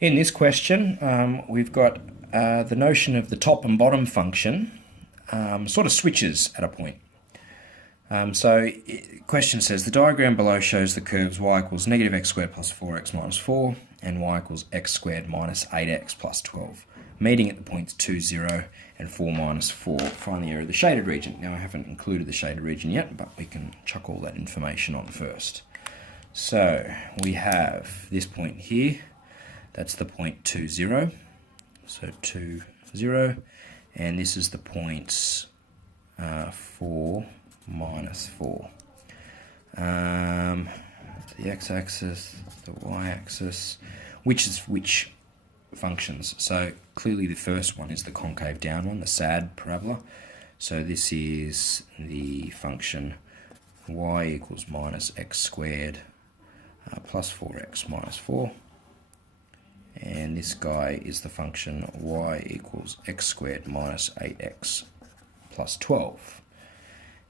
In this question, we've got the notion of the top and bottom function sort of switches at a point. Question says, the diagram below shows the curves y equals negative x squared plus 4x minus 4 and y equals x squared minus 8x plus 12, meeting at the points 2, 0 and 4 minus 4. Find the area of the shaded region. Now I haven't included the shaded region yet, but we can chuck all that information on first. So we have this point here. That's the point 2, 0. So 2, 0. And this is the points 4, minus 4. The x-axis, the y-axis, which is which functions. So clearly the first one is the concave down one, the SAD parabola. So this is the function y equals minus x squared plus 4x minus 4. And this guy is the function y equals x squared minus 8x plus 12.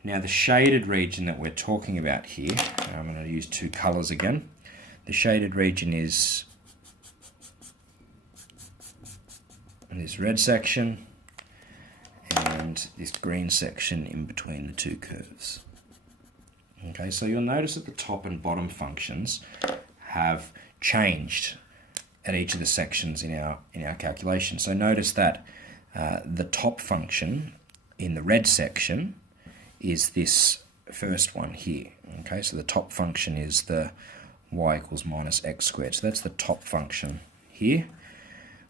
Now the shaded region that we're talking about here, I'm going to use two colours again. The shaded region is this red section and this green section in between the two curves. Okay, so you'll notice that the top and bottom functions have changed at each of the sections in our calculation. So notice that the top function in the red section is this first one here. Okay, so the top function is the y equals minus x squared. So that's the top function here,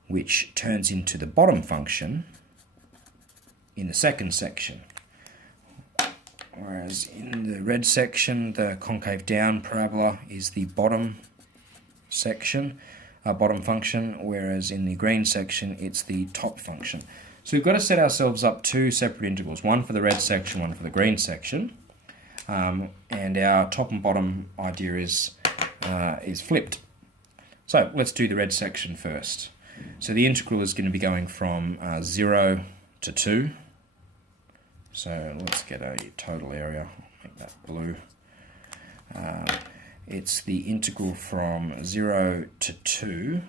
which turns into the bottom function in the second section. Whereas in the red section, the concave down parabola is the bottom section, bottom function, whereas in the green section, it's the top function. So we've got to set ourselves up two separate integrals, one for the red section, one for the green section. And our top and bottom idea is flipped. So let's do the red section first. So the integral is going to be going from 0 to 2. So let's get a total area, I'll make that blue. It's the integral from 0 to 2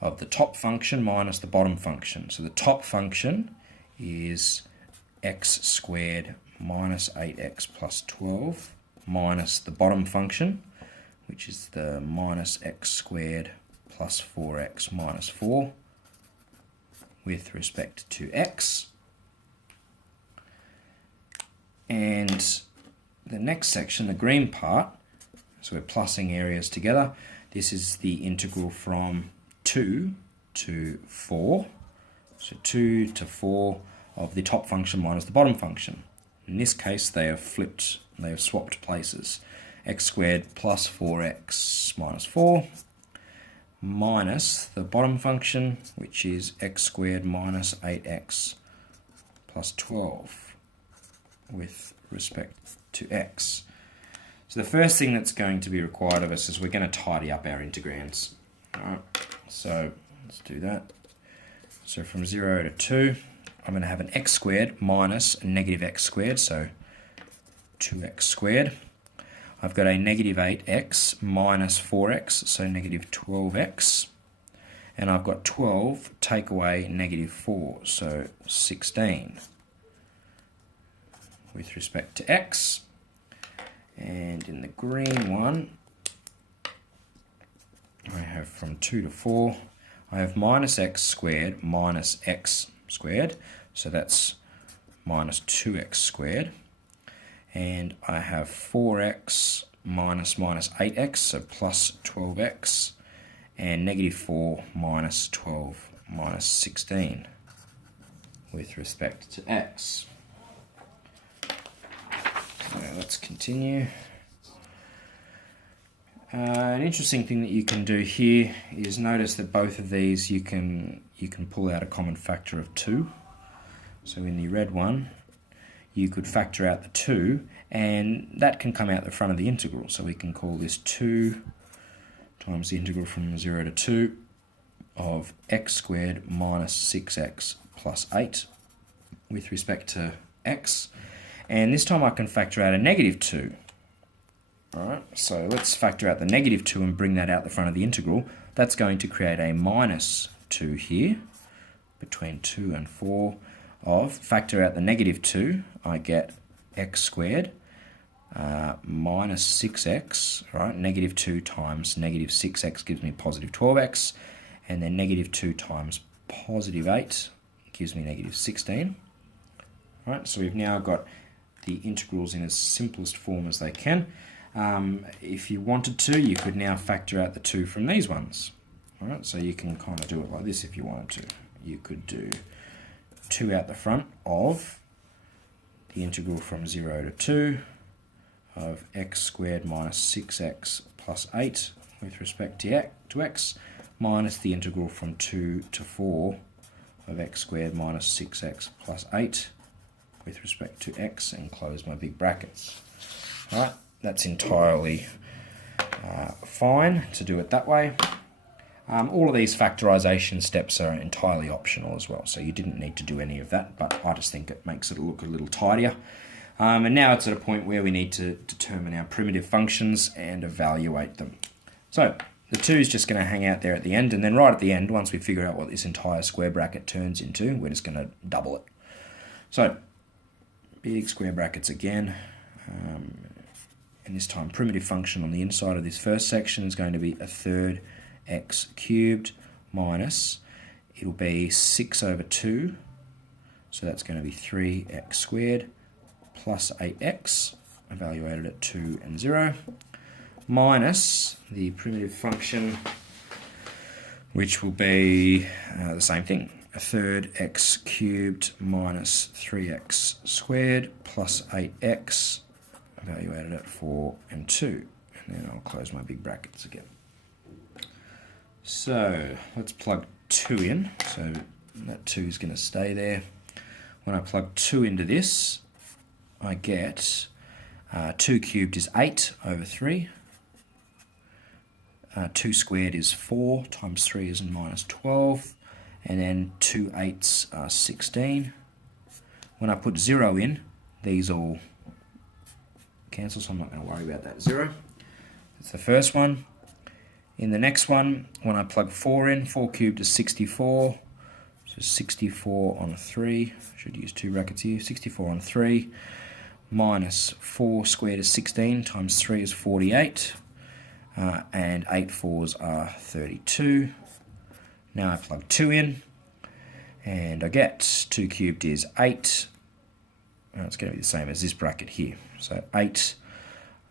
of the top function minus the bottom function. So the top function is x squared minus 8x plus 12 minus the bottom function, which is the minus x squared plus 4x minus 4 with respect to x. And the next section, the green part, so we're plussing areas together. This is the integral from 2 to 4. So 2 to 4 of the top function minus the bottom function. In this case, they have flipped, they have swapped places. X squared plus 4x minus 4 minus the bottom function, which is x squared minus 8x plus 12 with respect to x. So the first thing that's going to be required of us is we're going to tidy up our integrands. Alright, so let's do that. So from 0 to 2, I'm going to have an x squared minus a negative x squared, so 2x squared. I've got a negative 8x minus 4x, so negative 12x. And I've got 12 take away negative 4, so 16 with respect to x. And in the green one, I have from 2 to 4, I have minus x squared minus x squared, so that's minus 2x squared. And I have 4x minus 8x, so plus 12x, and negative 4 minus 12 minus 16 with respect to x. So let's continue. An interesting thing that you can do here is notice that both of these you can pull out a common factor of 2. So in the red one, you could factor out the 2, and that can come out the front of the integral. So we can call this 2 times the integral from 0 to 2 of x squared minus 6x plus 8 with respect to x. And this time I can factor out a negative 2. Alright, so let's factor out the negative 2 and bring that out the front of the integral. That's going to create a minus 2 here, between 2 and 4 of, factor out the negative 2, I get x squared minus 6x, right? Negative 2 times negative 6x gives me positive 12x, and then negative 2 times positive 8 gives me negative 16. Right, so we've now got the integrals in as simplest form as they can. If you wanted to, you could now factor out the 2 from these ones. All right, so you can kind of do it like this if you wanted to. You could do 2 out the front of the integral from 0 to 2 of x squared minus 6x plus 8 with respect to x minus the integral from 2 to 4 of x squared minus 6x plus 8 with respect to x, and close my big brackets. All right, that's entirely fine to do it that way. All of these factorisation steps are entirely optional as well, so you didn't need to do any of that, but I just think it makes it look a little tidier. And now it's at a point where we need to determine our primitive functions and evaluate them. So the 2 is just going to hang out there at the end, and then right at the end, once we figure out what this entire square bracket turns into, we're just going to double it. So big square brackets again, and this time primitive function on the inside of this first section is going to be a third x cubed minus, it'll be 6 over 2, so that's going to be 3x squared plus 8x, evaluated at 2 and 0, minus the primitive function, which will be the same thing, a third x cubed minus 3x squared plus 8x, evaluated at 4 and 2. And then I'll close my big brackets again. So let's plug 2 in. So that 2 is going to stay there. When I plug 2 into this, I get 2 cubed is 8 over 3. 2 squared is 4 times 3 is minus 12. And then 2 8s are 16. When I put 0 in, these all cancel, so I'm not going to worry about that 0. That's the first one. In the next one, when I plug 4 in, 4 cubed is 64. So 64 on 3. Should use 2 brackets here. 64 on 3 minus 4 squared is 16 times 3 is 48. And 8 4s are 32. Now I plug 2 in, and I get 2 cubed is 8. It's going to be the same as this bracket here. So 8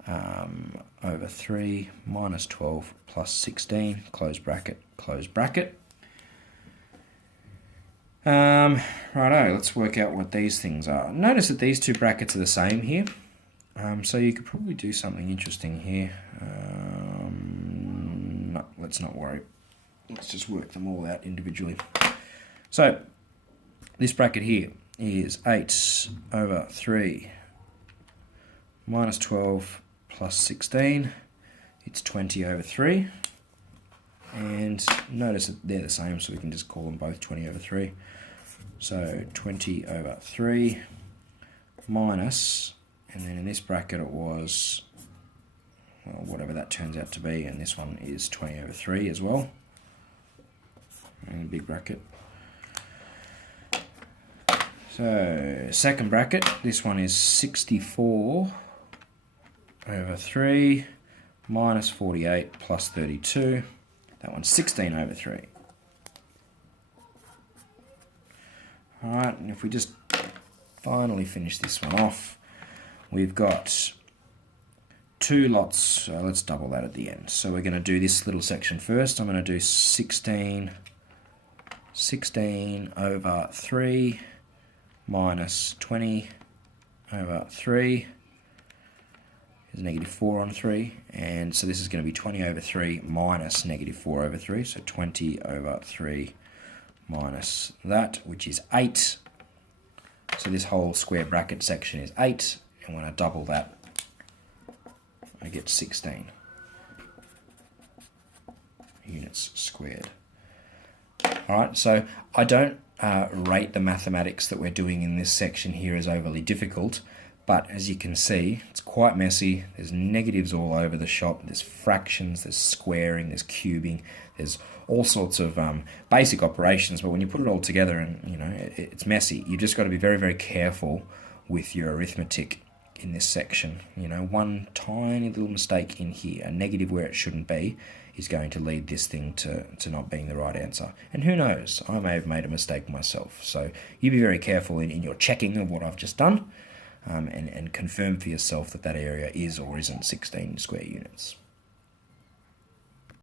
over 3 minus 12 plus 16, close bracket, close bracket. Righto, let's work out what these things are. Notice that these 2 brackets are the same here. So you could probably do something interesting here. No, let's not worry. Let's just work them all out individually. So this bracket here is 8 over 3 minus 12 plus 16. It's 20 over 3. And notice that they're the same, so we can just call them both 20 over 3. So 20 over 3 minus, and then in this bracket it was, well, whatever that turns out to be, and this one is 20 over 3 as well. And a big bracket. So second bracket, this one is 64 over 3 minus 48 plus 32. That one's 16 over 3. Alright, and if we just finally finish this one off, we've got 2 lots, so let's double that at the end. So we're going to do this little section first. I'm going to do 16 over 3 minus 20 over 3 is negative 4 on 3, and so this is going to be 20 over 3 minus negative 4 over 3, so 20 over 3 minus that, which is 8. So this whole square bracket section is 8, and when I double that, I get 16 units squared. Alright, so I don't rate the mathematics that we're doing in this section here as overly difficult, But as you can see, it's quite messy. There's negatives all over the shop. There's fractions, there's squaring, there's cubing, there's all sorts of basic operations. But when you put it all together, and it's messy, you just got to be very, very careful with your arithmetic in this section. One tiny little mistake in here, a negative where it shouldn't be, is going to lead this thing to not being the right answer. And who knows, I may have made a mistake myself. So you be very careful in your checking of what I've just done, and confirm for yourself that area is or isn't 16 square units.